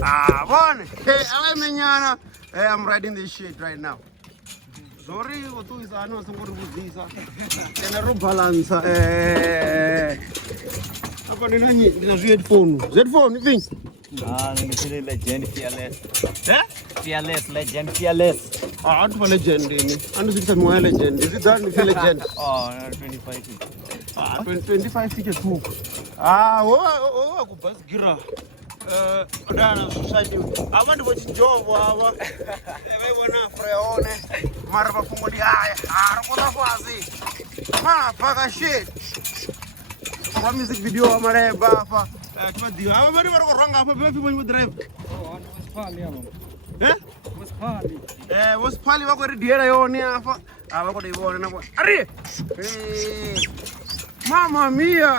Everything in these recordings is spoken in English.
One. Hey, Alamenyana. Hey, I'm riding this shit right now. Sorry, what do is I know some good with this? And a balance. Apa ni nani? Dia Z-phone. Z-phone, ni thing. Ni legend fearless. Eh? Fearless, legend fearless. What for legend ni? Anu sih semua legend. Is it that ni legend? 25 feet. 25 feet too. Aku bas gira. Udana society. Abantu bothi jobo aba. Bebona freone. Mara bafungo di aya. Arukona fazi. Ma paka shit. Kwa music video amareba hapa. Tubadiwa. Aba bari baranga hapa befi mwenye drive. Wasipali hapo. Wasipali. Wasipali wako ready yoni hapa. Wako diibona napo. Ari. Mamma mia.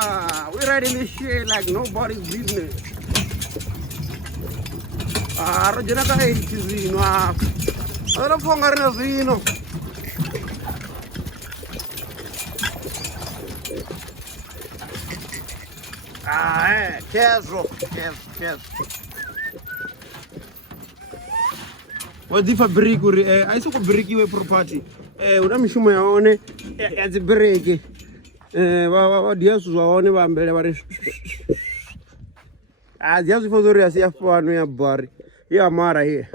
We riding this shit like nobody's business. Rojana ka zino. Ara fonga rena zino. Kezo. Wadifa break uri aisoko break iwe property. Una mishumo yaone yazi break. Wa diasu zaone bambele bari. Diasu fozori asiafano ya bari. Ya mara here.